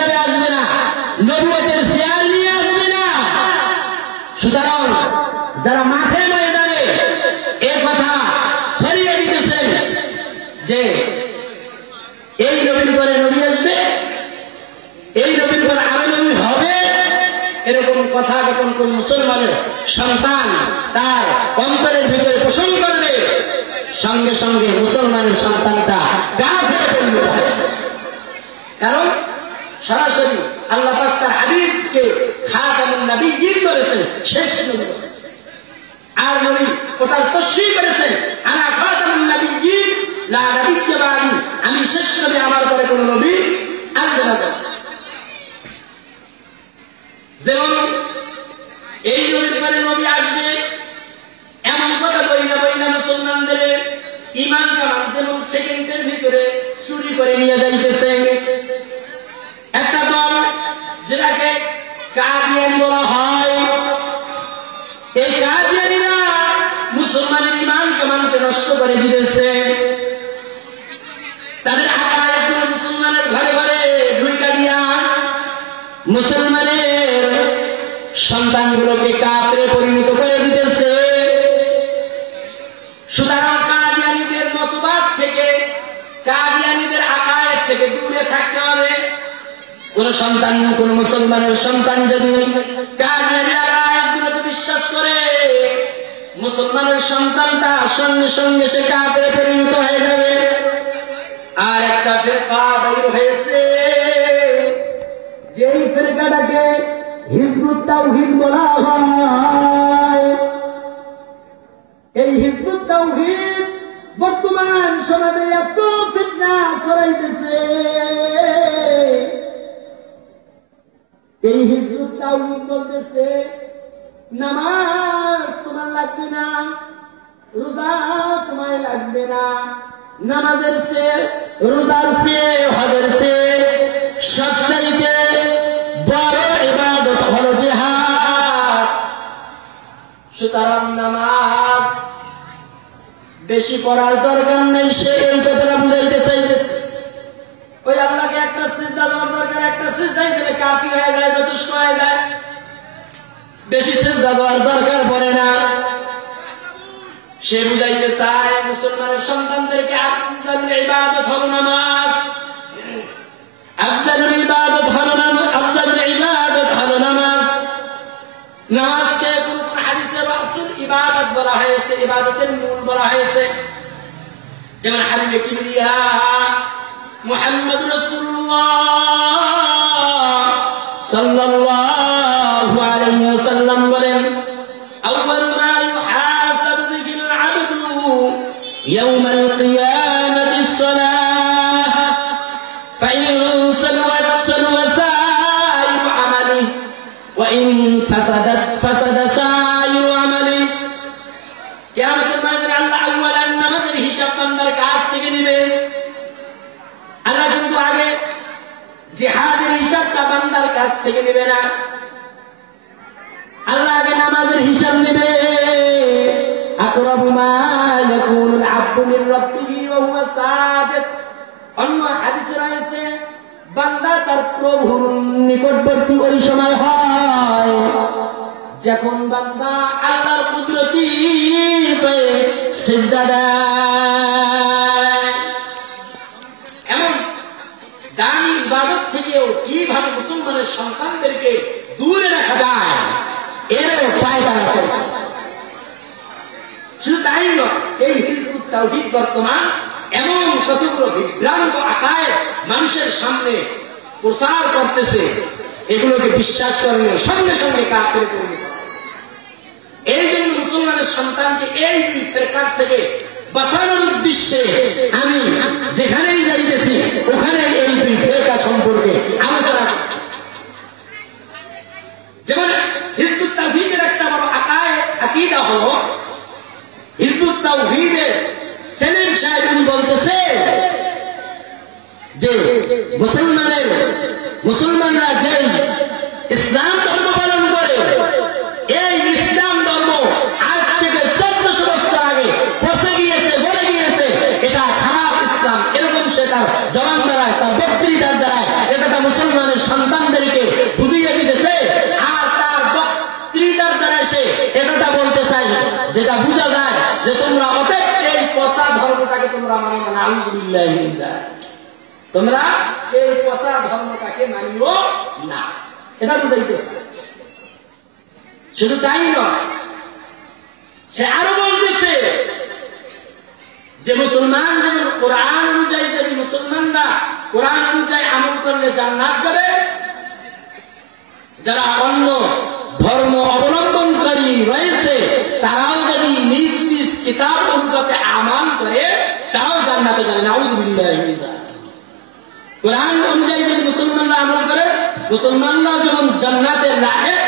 হিসাবে আসবে না, নবুয়তের চেয়ার নিয়ে আসবে না। সুতরাং যারা মাঠে ময়দানে এ কথা ছড়িয়ে দিতেছেন যে এই নবীর পরে নবী আসবে, এই নবীর পরে আরো নবী হবে, এরকম কথা যখন কোন মুসলমানের সন্তান তার অন্তরের ভিতরে পোষণ করবে, সঙ্গে সঙ্গে মুসলমানের সন্তানটা কাফেরে পরিণত হবে। কারণ সরাসরি আল্লাহ পাক তার হাবিবকে খাতামুন নবিয়্যিন করেছেন, শেষ নবী করেছেন। আর নবী ওটার তাসদীক করেছেন, আনা খাতামুন নবিয়্যিন লা নবিয়্য বাদি, আমি শেষ নবী, আমার পরে কোন নবী আসবে না। যেমন এই নবীর পরে নবী আসবে এমন কথা বইলা বইলা মুসলমানদের ঈমান কামান যেমন সেকেন্ডের ভিতরে চুরি করে নিয়ে যাইতেছে। একটা দল যেটাকে কাদিয়ানী বলা হয়, এই কাদিয়ানীরা মুসলমানের ঈমান কামানকে নষ্ট করে দিতেছে। তাদের আকারগুলো মুসলমানের ঘরে ঘরে ঢুইকা দিয়া মুসলমানের সন্তানগুলোকে কাফেরে পরিণত করে দিতেছে। সুতরাং কাদিয়ানীদের মতবাদ থেকে, কাদিয়ানীদের আকার থেকে দূরে থাকতে হবে। কোন সন্তান, কোন মুসলমানের সন্তান যদি কাদিয়ানী আকারগুলোকে বিশ্বাস করে, মুসলমানের সন্তানটা সঙ্গে সঙ্গে সে কাফেরে পরিণত হয়ে যাবে। আর একটা ফিরকা বের হয়েছে, যেই ফিরকাটাকে হিজবুত তাওহীদ বলা হয়। এই হিজবুত তাওহীদ বর্তমান সমাজে এত ফিতনা ছড়াইতেছে। এই হিজবুত তাওহীদ বলতেছে নামাজ তোমার লাগবে না, রোজা তোমায় লাগবে না, নামাজের চেয়ে, রোজার চেয়ে, হজের চেয়ে সবচাইতে বড় ইবাদত হলো জিহাদ। সুতরাং নামাজ বেশি পড়ার দরকার নেই, সে এই কথাটা বুঝাইতে চাইতেছে। ওই আল্লাহকে একটা সিজদা দেওয়ার দরকার, একটা সিজদাই দিলে কাফি হয়ে যায়, যথেষ্ট হয়ে যায়, বেশি সিজদা দেওয়ার দরকার পড়ে না। সে বুঝাইতে চায় মুসলমানের সন্তানদেরকে আফজালুল ইবাদত হলো নামাজ, আফজালুল ইবাদত হলো নামাজ, আফজালুল ইবাদত হলো নামাজ। নামাজকে কোন কোন হাদিসে রাসূল ইবাদত বলা হয়েছে, ইবাদতের মূল বলা হয়েছে। যেমন হাবিবে কিবরিয়া মুহাম্মদ রাসূলুল্লাহ সাল্লাল্লাহু আলাইহি ওয়াসাল্লাম বলেন, আউয়াল মা ইউহাসাবু বিহিল আবদু ইয়াউমাল কিয়ামাতিস সালাহ ফাইন সালাওয়াত সালাওয়া সাইরু আমালি ওয়া ইন ফাসাদাত ফাসাদা সাইরু আমালি। কিয়ামতের ময়দানে আল্লাহ আউয়ালান নামাজের হিসাব বান্দার কাছ থেকে নেবে। আল্লাহ কিন্তু আগে জিহাদের হিসাবটা বান্দার কাছ থেকে নেবে না, আল্লাহ আগে নামাজের হিসাব নেবে। আকরাবু মা ইয়াকুনুল আবদু মির রাব্বিহি ওয়া হুয়া সাজিদ। অন্য হাদিসে রয়েছে বান্দা তার প্রভুর নিকটবর্তী ওই সময় হয় যখন বান্দা আল্লাহর কুদরতি পেয়ে সিজদা দেয়। এমন দামি ইবাদত থেকেও কিভাবে মুসলমানের সন্তানদেরকে দূরে রাখা যায়, এরও পায়তারা চলতেছে। শুধু তাই নয়, এই হিজবুত তাওহীদ বর্তমান এমন কতগুলো বিভ্রান্ত আকায় মানুষের সামনে প্রচার করতেছে, এগুলোকে বিশ্বাস করলে সঙ্গে সঙ্গে কাফের করে। এই জন্য মুসলমানের সন্তানকে এই দুই ফিরকার থেকে বাঁচানোর উদ্দেশ্যে আমি যেখানেই যাইতেছি ওখানে এই দুই ফিরকা সম্পর্কে আলোচনা করতেছি। যেমন হিজবুত তাওহীদের একটা বড় আকীদা হলো, হিজবুত তাওহীদের সেলিম সাহেব বলতেছে যে মুসলমানরা যে ইসলাম ধর্ম পালন করে, এই ইসলাম ধর্ম আজ থেকে 1400 বছর আগে পচে গিয়েছে, বলে গিয়েছে এটা খারাপ ইসলাম, এরকম সে তার জবান দ্বারায়, তার বক্তৃতার দ্বারায় এটা মুসলমানের তোমরা মানো না, নাউযুবিল্লাহি মিন যালিক। তোমরা এই পচা ধর্মটাকে মানিও না, এটা বুঝাইতেছে। শুধু তাই নয়, সে আরো বলতেছে যে মুসলমান যেমন কোরআন অনুযায়ী, যদি মুসলমানরা কোরআন অনুযায়ী আমল করলে জান্নাত যাবে, যারা অন্য ধর্ম অবলম্বনকারী রয়েছে তারাও যদি নিজ নিজ কিতাব অনুপাতে আমল করে তারাও জান্নাতে যাবে। নাউযুবিল্লাহি মিন যালিক। কোরআন অনুযায়ী যদি মুসলমানরা আমল করে, মুসলমানরাও যেমন জান্নাতের লায়েক,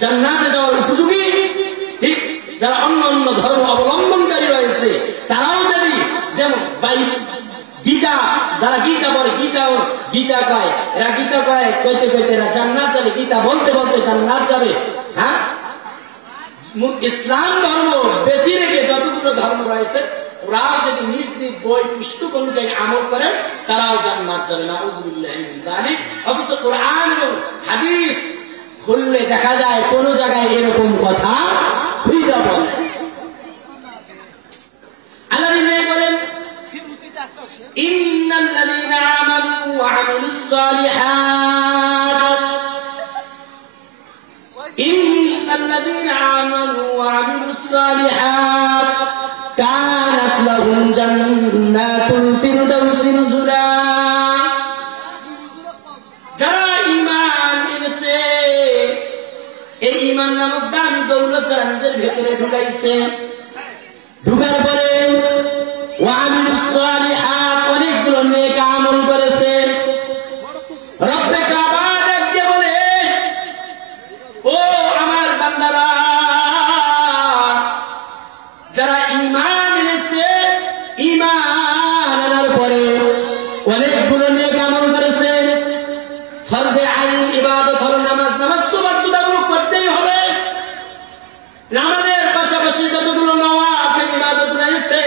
জান্নাতে যাওয়ার উপযোগী, ঠিক যারা অন্য অন্য ধর্ম অবলম্বনকারী রয়েছে তারাও যদি যেমন গীতা, যারা গীতা বলে, গীতা কয়, এরা গীতা কয় কইতে কইতে এরা জান্নাত যাবে, গীতা বলতে বলতে জান্নাত যাবে। হ্যাঁ, ইসলাম ধর্ম ব্যতি রেখে যতগুলো ধর্ম রয়েছে ওরাও যদি নিজ নিজ বই পুস্তক অনুযায়ী আমল করে তারাও জান্নাত যাবে। নাউযুবিল্লাহি মিন যালিক। অথচ কোরআন এবং হাদিস খুললে দেখা যায় কোন জায়গায় এরকম কথা খুঁজে পাওয়া যায়। আল্লাহ নিজেই বলেন, ইন্নাল্লাযীনা আমানু ওয়া আমিলুস সালিহাত, ইন্নাল্লাযীনা আমানু ওয়া আমিলুস সালিহাত কানাত লাহুম জান্নাতুল ফিরদাউসি নুজুলা। যারা ঈমান এনেছে, এই ঈমান নামক দামি দৌলত যারা নিজের ভেতরে ঢুকাইছে, ঢুকার পরে ওয়া আমিলুস সালিহাত, অনেকগুলো নেক আমল করেছে, রব্বে কাবা দেখতে বলে, ও আমার বান্দারা, যারা ঈমান এনেছে, ঈমান আনার পরে অনেকগুলো নেক আমল করেছে, ফরজে আইন ইবাদত হলো নামাজ, নামাজ তো বাধ্যতামূলক করতেই হবে। নামাজের পাশাপাশি যতগুলো নওয়াফিল ইবাদত রয়েছে,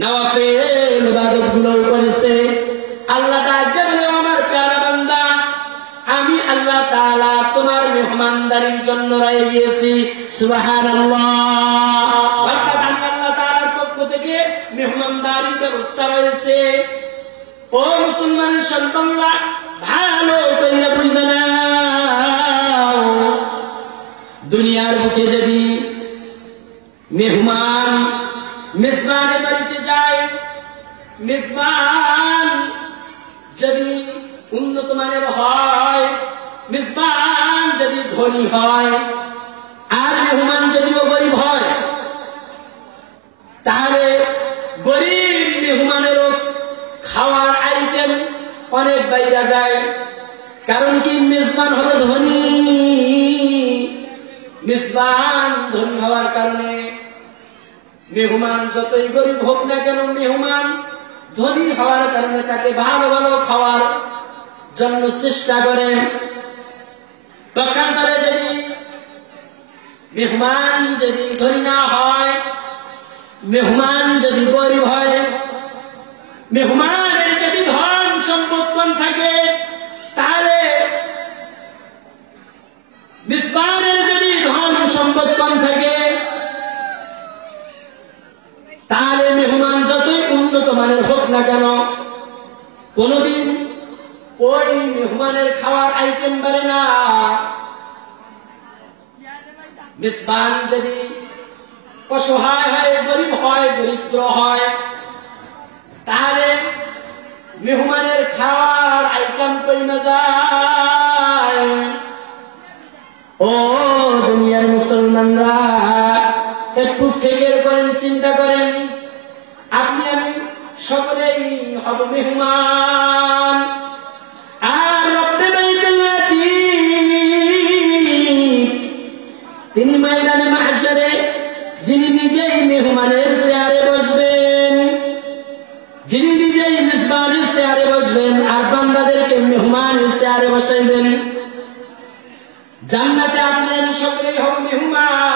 নওয়াফিল ইবাদত গুলো করেছে। আল্লাহ তাআলা বলে, আমার প্যারা বান্দা, আমি আল্লাহ তাআলা তোমার মেহমানদারির জন্য রয়ে গিয়েছি। সুবহানাল্লাহ। অর্থাৎ আল্লাহ তাআলার পক্ষ থেকে মেহমানদারির ব্যবস্থা রয়েছে। ও মুসলমান সন্তানরা, ভালো করে বুঝে নাও, দুনিয়ার বুকে যদি মেহমান মেজবানের বাড়িতে যায়, মেজবান যদি উন্নত মানের হয়, মেজবান যদি ধনী হয়, আর মেহমান যদিও গরিব হয়, তাহলে গরিব মেহমানেরও খাওয়ার আইটেম অনেক বাইরে যায়। কারণ কি, মেজবান হবে ধনী, মেজবান ধনী হওয়ার কারণে মেহমান যতই গরিব হোক না কেন, মেহমান ধনী হওয়ার কারণে তাকে ভালো ভালো খাওয়ার জন্য চেষ্টা করেন। পক্ষান্তরে যদি মেহমান যদি ধনী না হয়, মেহমান যদি গরিব হয়, মেহমানের যদি ধন সম্পদ কম থাকে, তাহলে মেজবানের যদি ধন সম্পদ কম থাকে, তাহলে মেহমান যতই উন্নত মানের হোক না কেন, কোনদিন ওই মেহমানের খাওয়ার আইটেম বাড়ে না। মেজবান যদি অসহায় হয়, গরিব হয়, দরিদ্র হয়, তাহলে মেহমানের খাওয়ার আইটেম কমে যায়। ও দুনিয়ার মুসলমানরা, একটু ফিকির করেন, চিন্তা করেন, আপনি আমি সকলেই হব মেহমান। আর রব্বে বাইতুল আতীক, তিনি ময়দানে মাহশরে যিনি নিজেই মেহমানের চেয়ারে বসবেন, যিনি নিজেই মেজবানের চেয়ারে বসবেন আর বান্দাদেরকে মেহমানের চেয়ারে বসাইবেন। জান্নাতে আপনি সকলেই হব মেহমান।